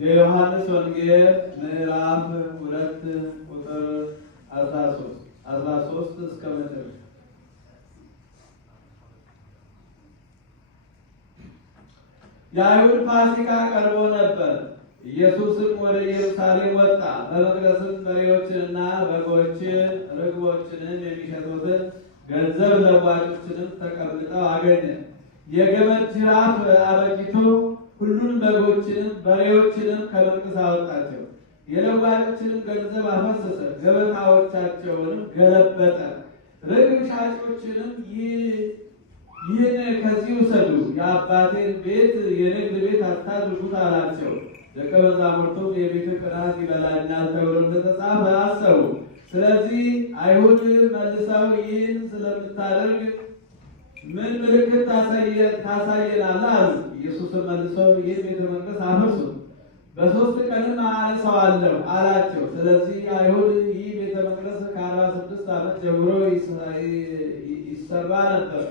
የዮሐንስ ወንጌል ምዕራፍ 2 ቁጥር 13 እስከ መጨረሻ። የአይሁድ ፋሲካ ቀርቦ ነበር። ኢየሱስም ወደ ኢየሩሳሌም ወጣ። በመቅደስም በሬዎችንና በጎችን ርግቦችንም የሚሸጡትን ገንዘብ ለዋጮችንም ተቀምጠው አገኘ። የገመድ ጅራፍ አበጅቶ ሁሉንም በጎችንም በሬዎችንም ከመቅደስ አወጣቸው። የለዋጮችንም ገንዘብ አፈሰሰ፣ ገበታዎቻቸውንም ገለበጠ። ርግብ ሻጮችንም ይህን ከዚህ ውሰዱ፣ የአባቴን ቤት የንግድ ቤት አታድርጉት አላቸው። ደቀ መዛሙርቱም የቤቱ ቅናት ይበላኛል ተብሎ እንደተጻፈ አሰቡ። ስለዚህ አይሁድ መልሰው ይህን ስለምታደርግ ምን ምልክት ታሳየናለህ አሉ። ኢየሱስም መልሰው ይህን ቤተ መቅደስ አፍርሱ፣ በ3 ቀንም አነሳዋለሁ አላቸው። ስለዚህ አይሁድ ይህ ቤተ መቅደስ ከ46 ዓመት ጀምሮ ይሰራ ነበር፣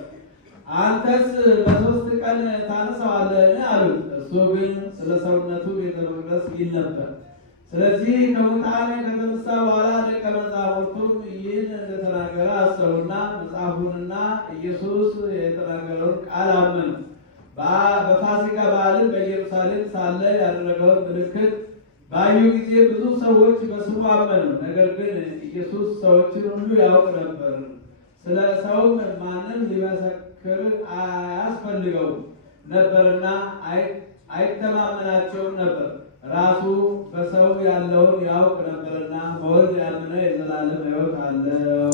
አንተስ በ3 ቀን ታነሳዋለህን አሉት። እርሱ ግን ስለ ሰውነቱ ቤተ መቅደስ ይል ነበር። ስለዚህ ከሙታን ከተነሳ በኋላ ደቀ መዛሙርቱም ይህን እንደተናገረ አሰቡና መጽሐፉንና ኢየሱስ የተናገረውን ቃል አመኑ። በፋሲካ በዓልን በኢየሩሳሌም ሳለ ያደረገውን ምልክት ባዩ ጊዜ ብዙ ሰዎች በስሙ አመኑ። ነገር ግን ኢየሱስ ሰዎችን ሁሉ ያውቅ ነበር፣ ስለ ሰውም ማንም ሊመሰክር አያስፈልገው ነበርና አይተማመናቸውም ነበር። ራሱ በሰው ያለውን ያውቅ ነበርና በወልድ ያመነ የዘላለም ሕይወት አለው።